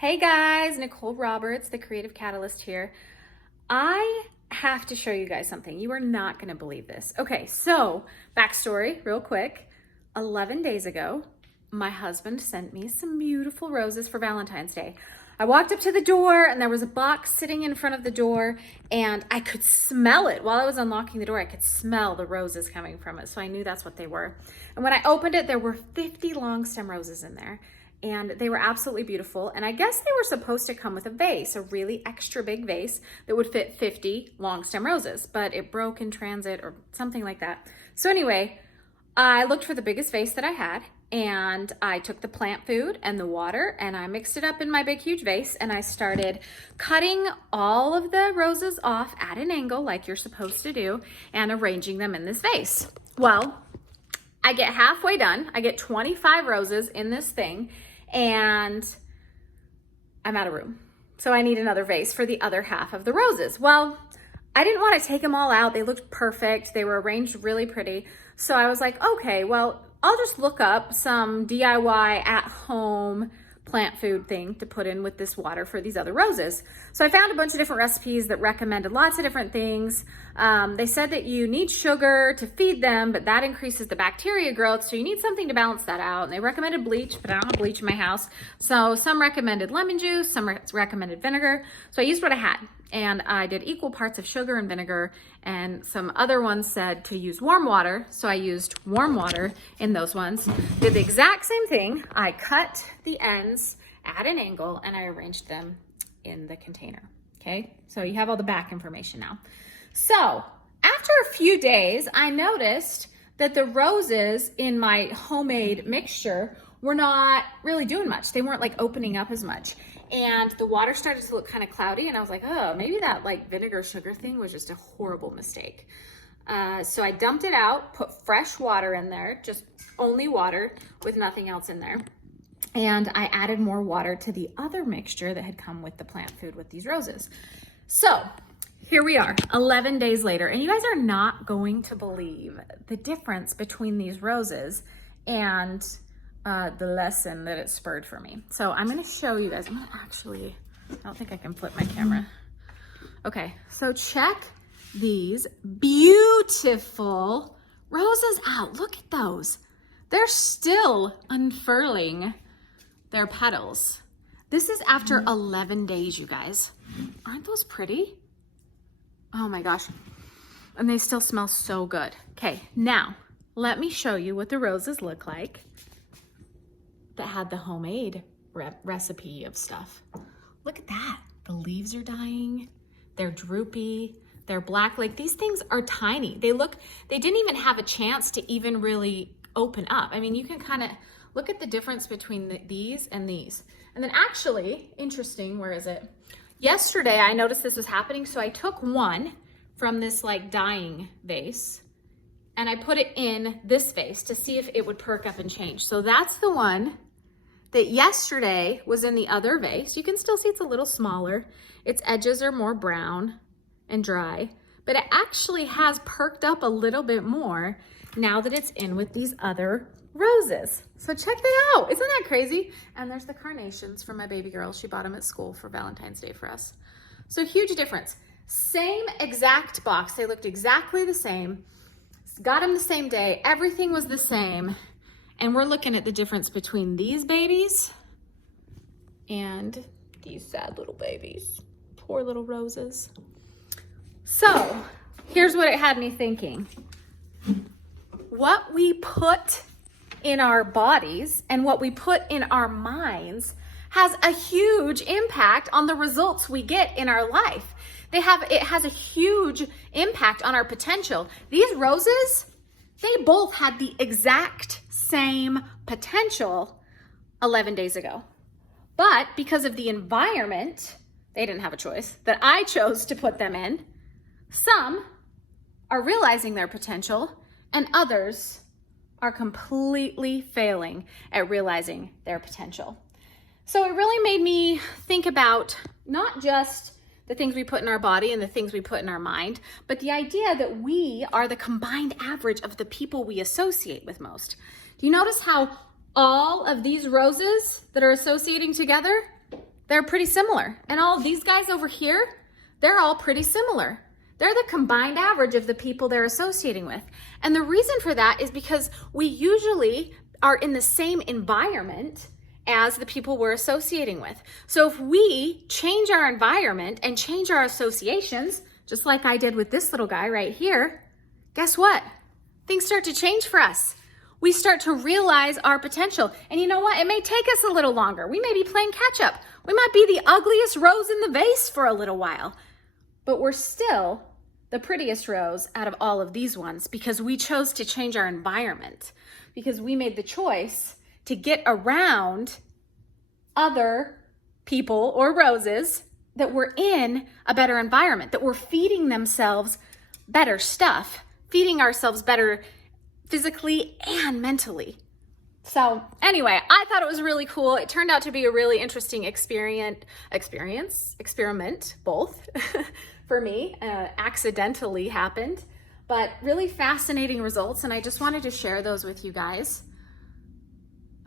Hey guys, Nicole Roberts, the Creative Catalyst here. I have to show you guys something. You are not going to believe this. Okay, so backstory real quick. 11 days ago, my husband sent me some beautiful roses for Valentine's Day. I walked up to the door and there was a box sitting in front of the door and I could smell it. While I was unlocking the door, I could smell the roses coming from it. So I knew that's what they were. And when I opened it, there were 50 long stem roses in there. And they were absolutely beautiful. And I guess they were supposed to come with a vase, a really extra big vase that would fit 50 long stem roses, but it broke in transit or something like that. So anyway, I looked for the biggest vase that I had and I took the plant food and the water and I mixed it up in my big, huge vase and I started cutting all of the roses off at an angle like you're supposed to do and arranging them in this vase. Well, I get halfway done. I get 25 roses in this thing and I'm out of room. So I need another vase for the other half of the roses. Well, I didn't want to take them all out. They looked perfect. They were arranged really pretty. So I was like, okay, well, I'll just look up some DIY at home plant food thing to put in with this water for these other roses. So I found a bunch of different recipes that recommended lots of different things. They said that you need sugar to feed them, but that increases the bacteria growth. So you need something to balance that out. And they recommended bleach, but I don't have bleach in my house. So some recommended lemon juice, some recommended vinegar. So I used what I had. And I did equal parts of sugar and vinegar, and some other ones said to use warm water. So I used warm water in those ones. Did the exact same thing. I cut the ends at an angle and I arranged them in the container. Okay, so you have all the back information now. So after a few days, I noticed that the roses in my homemade mixture were not really doing much. They weren't like opening up as much. And the water started to look kind of cloudy and I was like, oh, maybe that like vinegar sugar thing was just a horrible mistake. So I dumped it out, put fresh water in there, just only water with nothing else in there. And I added more water to the other mixture that had come with the plant food with these roses. So here we are 11 days later, and you guys are not going to believe the difference between these roses and the lesson that it spurred for me. So I'm going to show you guys. I don't think I can flip my camera. Okay, so check these beautiful roses out. Look at those. They're still unfurling their petals. This is after 11 days, you guys. Aren't those pretty? Oh my gosh. And they still smell so good. Okay, now let me show you what the roses look like that had the homemade recipe of stuff. Look at that. The leaves are dying. They're droopy. They're black. Like these things are tiny. They didn't even have a chance to even really open up. I mean, you can kind of look at the difference between these and these. And then actually, interesting, where is it? Yesterday, I noticed this was happening. So I took one from this like dying vase and I put it in this vase to see if it would perk up and change. So that's the one that yesterday was in the other vase. You can still see it's a little smaller. Its edges are more brown and dry, but it actually has perked up a little bit more now that it's in with these other roses. So check that out. Isn't that crazy? And there's the carnations from my baby girl. She bought them at school for Valentine's Day for us. So huge difference. Same exact box. They looked exactly the same. Got them the same day. Everything was the same. And we're looking at the difference between these babies and these sad little babies. Poor little roses. So here's what it had me thinking. What we put in our bodies and what we put in our minds has a huge impact on the results we get in our life. It has a huge impact on our potential. These roses, they both had the exact same potential 11 days ago. But because of the environment, they didn't have a choice, that I chose to put them in, some are realizing their potential and others are completely failing at realizing their potential. So it really made me think about not just the things we put in our body and the things we put in our mind, but the idea that we are the combined average of the people we associate with most. Do you notice how all of these roses that are associating together, they're pretty similar. And all of these guys over here, they're all pretty similar. They're the combined average of the people they're associating with. And the reason for that is because we usually are in the same environment as the people we're associating with. So if we change our environment and change our associations, just like I did with this little guy right here, guess what? Things start to change for us. We start to realize our potential. And you know what? It may take us a little longer. We may be playing catch up. We might be the ugliest rose in the vase for a little while, but we're still the prettiest rose out of all of these ones because we chose to change our environment, because we made the choice to get around other people or roses that were in a better environment, that were feeding themselves better stuff, feeding ourselves better physically and mentally. So anyway, I thought it was really cool. It turned out to be a really interesting experiment, both for me, accidentally happened, but really fascinating results. And I just wanted to share those with you guys.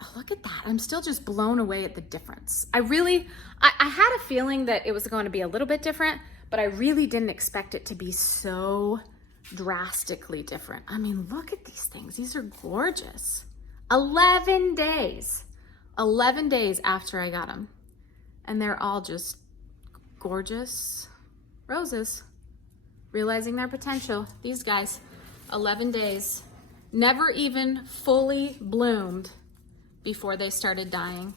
Oh, look at that. I'm still just blown away at the difference. I had a feeling that it was going to be a little bit different, but I really didn't expect it to be so drastically different. I mean, look at these things. These are gorgeous. 11 days after I got them. And they're all just gorgeous roses, realizing their potential. These guys, 11 days, never even fully bloomed before they started dying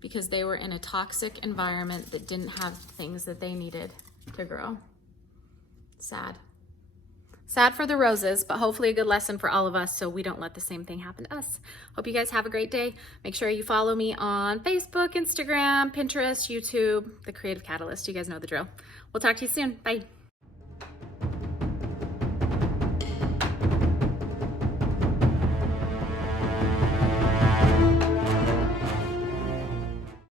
because they were in a toxic environment that didn't have things that they needed to grow. Sad. Sad for the roses, but hopefully a good lesson for all of us so we don't let the same thing happen to us. Hope you guys have a great day. Make sure you follow me on Facebook, Instagram, Pinterest, YouTube, The Creative Catalyst. You guys know the drill. We'll talk to you soon. Bye.